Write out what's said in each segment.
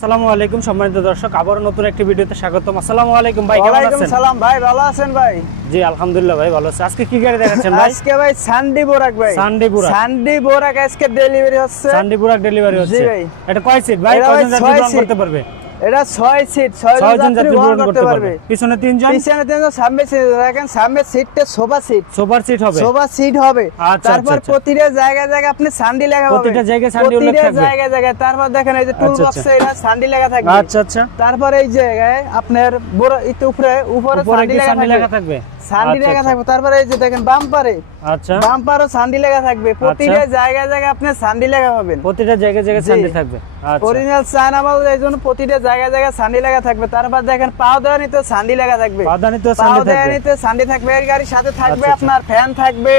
আসসালামু আলাইকুম সম্মানিত দর্শক, আবারো নতুন একটি ভিডিওতে স্বাগতম। আসসালামু আলাইকুম ভাই, কেমন আছেন? ওয়ালাইকুম সালাম ভাই, ভালো আছেন ভাই? জি আলহামদুলিল্লাহ ভাই, ভালো আছি। আজকে কি গাড়ি দেখাচ্ছেন ভাই? আজকে ভাই সান্ডি বোরাক ভাই। সান্ডি বোরাক আজকে ডেলিভারি হচ্ছে। সান্ডি বোরাক ডেলিভারি হচ্ছে। জি ভাই। এটা কয় সিট ভাই? কয়জন যাত্রী বহন করতে পারবে? এটা 6 সিট, 6 জন যাত্রী বহন করতে পারবে। পিছনে 3 জন, পিছনে 3 জন, সামনে সিট রাখেন। সামনে সিটটা সোফা সিট। সোফার সিট হবে। সোফা সিট হবে। আচ্ছা, তারপর আচ্ছা। প্রতিটা জায়গায় জায়গায় আপনি সান্ডি লেখা হবে। প্রতিটা জায়গায় সান্ডি উল্লেখ থাকবে। প্রতিটা জায়গায় জায়গায়। তারপর দেখেন এই যে টুল আচ্ছা, বক্সে আচ্ছা। এটা সান্ডি লেখা থাকবে। আচ্ছা আচ্ছা। তারপর এই জায়গায় আপনার বড় ইতে উপরে উপরে সান্ডি লেখা থাকবে। সান্ডি লেখা থাকবে। তারপরে এই যে দেখেন বাম্পারে, আচ্ছা, বাম্পারও সান্ডি লেখা থাকবে। প্রতিটা জায়গায় জায়গায় আপনি সান্ডি লেখা পাবেন। প্রতিটা জায়গায় জায়গায় সান্ডি থাকবে। আচ্ছা, অরিজিনাল চায়না মাল, এই জন্য প্রতিটা জায়গায় জায়গায় সান্ডি লেখা থাকবে। তারপর দেখেন পাওদানিতে সান্ডি লেখা থাকবে। পাওদানিতে সান্ডি থাকবে। পাওদানিতে সান্ডি থাকবে। এর গাড়ির সাথে থাকবে আচ্ছা, আপনার ফ্যান থাকবে,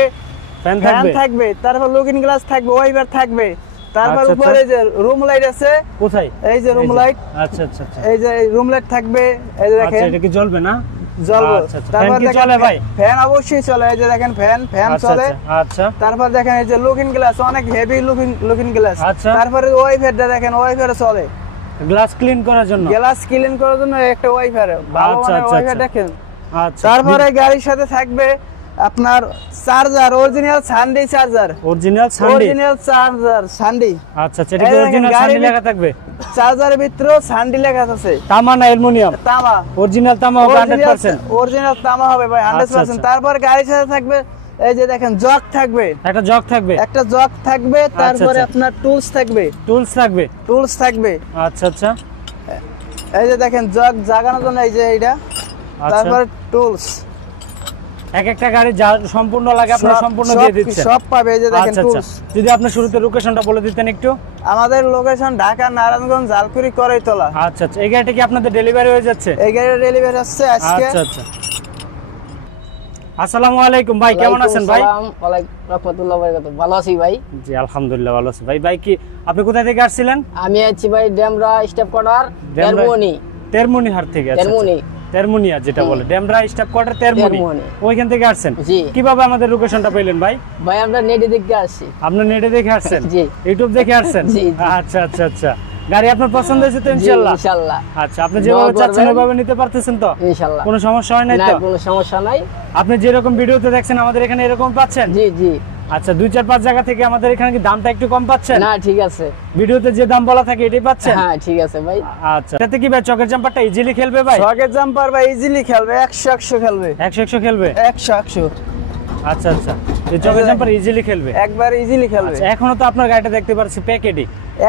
ফ্যান ফ্যান থাকবে। থাকবে। তারপর লুকিং গ্লাস থাকবে, ওয়াইপার থাকবে। তারপর আচ্ছা, উপরে যে রুম লাইট আছে, কোথায়? এই যে রুম লাইট। আচ্ছা আচ্ছা আচ্ছা। এই যে রুম লাইট থাকবে, এই যে আচ্ছা, দেখেন এটা কি জ্বলবে না? জ্বলবে। আচ্ছা, আচ্ছা। তারপর ফ্যান কি দেখেন চলে ভাই? ফ্যান অবশ্যই চলে। এই যে দেখেন ফ্যান আচ্ছা, চলে। আচ্ছা। তারপর দেখেন এই যে লুকিং গ্লাস, অনেক হেভি লুকিং গ্লাস। আচ্ছা। তারপরে ওয়াইপারটা দেখেন, ওয়াইপার চলে। গ্লাস ক্লিন করার জন্য। গ্লাস ক্লিন করার জন্য একটা ওয়াইপার, ভালো আচ্ছা, মানের আচ্ছা, ওয়াইপার আচ্ছা। দেখেন। আচ্ছা। তারপরে গাড়ির সাথে থাকবে আপনার চার্জার, অরিজিনাল সান্ডি চার্জার। অরিজিনাল সান্ডি। অরিজিনাল চার্জার সান্ডি। আচ্ছা, সেটা কি অরিজিনাল সান্ডি লেখা থাকবে? চার্জারের ভিতরে সান্ডি লেখা আছে। তামা না অ্যালুমিনিয়াম? তামা। অরিজিনাল তামা হবে 100%। অরিজিনাল তামা হবে ভাই, 100%। আচ্ছা। তারপর গাড়ির সাথে থাকবে এই যে দেখেন জগ থাকবে, একটা জগ থাকবে। একটা জগ থাকবে। তারপরে আচ্ছা। আপনার টুলস থাকবে, টুলস থাকবে। টুলস থাকবে। আচ্ছা আচ্ছা। এই যে দেখেন জগ জাগানোর জন্য এই যে এইটা। আচ্ছা। তারপর টুলস, এক একটা গাড়ি যা সম্পূর্ণ লাগে আপনি সম্পূর্ণ দিয়ে দিচ্ছেন। সব পাবে। এই যে দেখেন আচ্ছা আচ্ছা। টুলস। যদি আপনি শুরুতে লোকেশনটা বলে দিতেন একটু। আমাদের লোকেশন ঢাকা নারায়ণগঞ্জ জালকুড়ি করাইতলা। আচ্ছা আচ্ছা। এই গাড়িটা কি আপনাদের ডেলিভারি হয়ে যাচ্ছে? এই গাড়ির ডেলিভারি আসছে আজকে। আচ্ছা আচ্ছা। আসসালামু আলাইকুম ভাই, কেমন আছেন ভাই? ওয়ালাইকুম রাহমাতুল্লাহ ওয়া বারাকাতুহু। ভালো আছি ভাই। জি আলহামদুলিল্লাহ ভালো আছি ভাই। ভাই কি আপনি কোথা থেকে আসছিলেন? আমি আছি ভাই ডেমরা স্টাফ কোয়ার্টার তেরমুনি। তেরমুনি হাট থেকে। আচ্ছা, তেরমুনি। তেরমুনিয়া যেটা বলে ডেমরা স্টাফ কোয়ার্টার তেরমুনি, তেরমুনি। ওইখান থেকে আসছেন? জি। কিভাবে আমাদের লোকেশনটা পেলেন ভাই? ভাই আমরা নেটে দেখতে আসছি। আপনি নেটে দেখে আসছেন? জি। ইউটিউব দেখে আসছেন? জি, জি। আচ্ছা আচ্ছা আচ্ছা। গাড়ি আপনার পছন্দ হয়েছে তো জি, ইনশাআল্লাহ? ইনশাআল্লাহ। আচ্ছা, আপনি যেভাবে দোয়া চাচ্ছেন করবেন। ওইভাবে নিতে পারতেছেন তো? ইনশাআল্লাহ। কোনো সমস্যা হয় নাই না তো? কোনো সমস্যা নাই। আপনি যেরকম ভিডিওতে দেখছেন আমাদের এখানে এরকম পাচ্ছেন? জি জি। আচ্ছা, 2-4-5 জায়গা থেকে আমাদের এখানে কি দামটা একটু কম পাচ্ছেন? না ঠিক আছে। ভিডিওতে যে দাম বলা থাকে এটাই পাচ্ছেন? হ্যাঁ ঠিক আছে ভাই। আচ্ছা, এটাতে কি ভাই চকের জাম্পারটা ইজিলি খেলবে ভাই? শকের জাম্পার ভাই ইজিলি খেলবে, 100 খেলবে। 100 খেলবে? 100। আচ্ছা আচ্ছা। এই চকের জাম্পার ইজিলি খেলবে? একবার ইজিলি খেলবে। আচ্ছা, এখনো তো আপনার গাড়িটা দেখতে পাচ্ছি প্যাকেটই।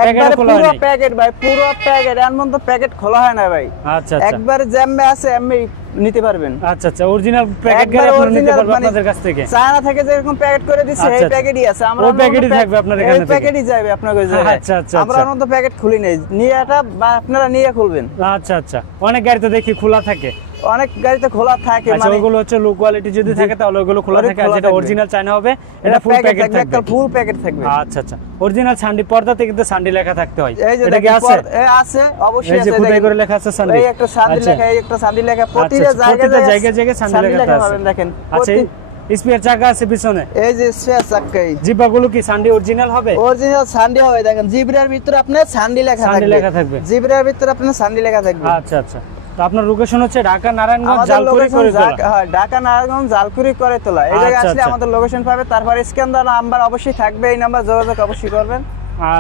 একবার খোলা পুরো হয়নি। প্যাকেট ভাই, পুরো প্যাকেট। এর মধ্যে প্যাকেট খোলা হয় না ভাই। আচ্ছা আচ্ছা। একবার জ্যামে আছে এমনি নিতে পারবেন। আচ্ছা আচ্ছা। অরিজিনাল প্যাকেট একবার গাড়ি আপনারা নিতে original পারবেন মানে আপনাদের কাছ থেকে? চায়না থেকে যেরকম প্যাকেট করে দিছে আচ্ছা, এই আচ্ছা। প্যাকেটই আছে। আমরা ওই প্যাকেটই থাকবে আপনার এখানে এই থেকে? প্যাকেটই যাবে আপনার কাছে। আচ্ছা, আচ্ছা, আমরা আচ্ছা। অন্য প্যাকেট খুলি নাই, নিয়ে এটা আপনারা নিয়ে খুলবেন। আচ্ছা আচ্ছা। অনেক গাড়ি তো দেখি খোলা থাকে। অনেক গাড়িতে খোলা থাকে, আচ্ছা, মানে ওগুলো হচ্ছে লো কোয়ালিটি যদি থাকে তাহলে ওগুলো খোলা ওগুলো থাকে, আর খোলা যেটা থাকবে। অরিজিনাল চায়না হবে এটা ফুল প্যাকেট থাকবে। একটা ফুল প্যাকেট থাকবে। আচ্ছা আচ্ছা। অরিজিনাল সান্ডি পর্দাতে কিন্তু সান্ডি লেখা থাকতে হয়। এই যে এটা কি দেখেন আছে? আছে অবশ্যই এই যে আছে। খোদাই দেখেন। করে লেখা আছে সান্ডি। এই একটা সান্ডি আচ্ছা। লেখা, এই একটা সান্ডি লেখা। আচ্ছা, প্রতিটা আচ্ছা, প্রতিটা জায়গায় জায়গায় সান্ডি লেখা আছে। পাবেন দেখেন। আচ্ছা, স্পেয়ার চাকা আছে পিছনে। এই যে স্পেয়ার চাকাই। জিপাগুলো কি সান্ডি অরিজিনাল হবে? অরিজিনাল সান্ডি হবে। দেখেন জিব্রার ভিতরে আপনার সান্ডি লেখা থাকবে। সান্ডি লেখা থাকবে। জিব্রার ভিতরে আপনার সান্ডি লেখা থাকবে। আচ্ছা আচ্ছা। তো আপনার লোকেশন হচ্ছে ঢাকা নারায়ণগঞ্জ আমাদের জালকুড়ি লোকেশন করিতলা। ঢাকা নারায়ণগঞ্জ জালকুড়ি করাইতলা। এই জায়গায় আচ্ছা, আসলে আচ্ছা। আমাদের লোকেশন পাবে। তারপর স্ক্যান দেওয়া নাম্বার অবশ্যই থাকবে, এই নাম্বার যোগাযোগ অবশ্যই করবেন।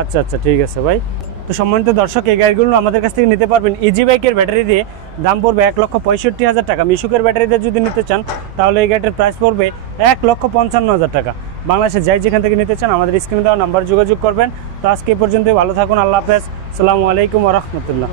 আচ্ছা আচ্ছা, ঠিক আছে ভাই। তো সম্মানিত দর্শক, এই গাড়িগুলো আমাদের কাছ থেকে নিতে পারবেন ইজি বাইকের ব্যাটারি দিয়ে। দাম পড়বে 1,65,000 টাকা। মিশুকের ব্যাটারি দিয়ে যদি নিতে চান তাহলে এই গাড়িটার প্রাইস পড়বে 1,55,000 টাকা। বাংলাদেশে যাই যেখান থেকে নিতে চান আমাদের স্ক্রিনে দেওয়া নাম্বার যোগাযোগ করবেন। তো আজকে এই পর্যন্তই, ভালো থাকুন, আল্লাহ হাফেজ, আসসালামু আলাইকুম ওয়া রাহমাতুল্লাহ।